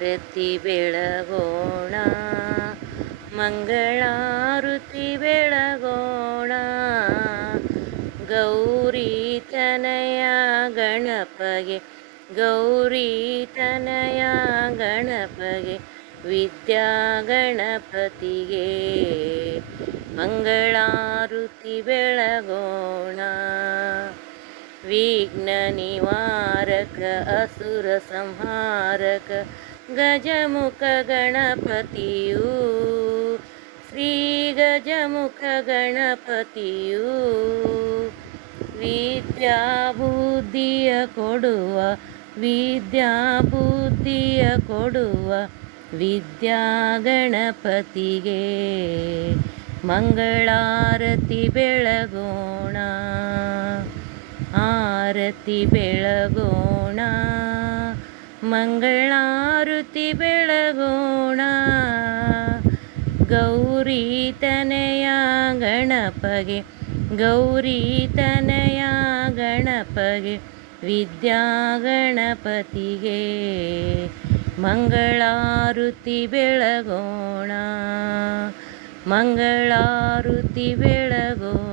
ಆರತಿ ಬೆಳಗೋಣ, ಮಂಗಳಾರತಿ ಬೆಳಗೋಣ. ಗೌರಿ ತನಯ ಗಣಪಗೆ, ಗೌರಿ ತನಯ ಗಣಪಗೆ, ವಿದ್ಯಾ ಗಣಪತಿಗೆ ಮಂಗಳಾರತಿ ಬೆಳಗೋಣ. ವಿಘ್ನ ನಿವಾರಕ ಅಸುರ ಸಂಹಾರಕ ಗಜಮುಖ ಗಣಪತಿಯು, ಶ್ರೀ ಗಜಮುಖ ಗಣಪತಿಯು. ವಿದ್ಯಾ ಬುದ್ಧಿಯ ಕೊಡುವ, ವಿದ್ಯಾ ಬುದ್ಧಿಯ ಕೊಡುವ ವಿದ್ಯಾ ಗಣಪತಿಗೆ ಮಂಗಳಾರತಿ ಬೆಳಗೋಣ. ಆರತಿ ಬೆಳಗೋಣ, ಮಂಗಳಾರತಿ ಬೆಳಗೋಣ. ಗೌರಿ ತನಯ ಗಣಪಗೆ, ಗೌರಿ ತನಯ ಗಣಪಗೆ, ವಿದ್ಯಾ ಗಣಪತಿಗೆ ಮಂಗಳಾರತಿ ಬೆಳಗೋಣ, ಮಂಗಳಾರತಿ ಬೆಳಗೋಣ.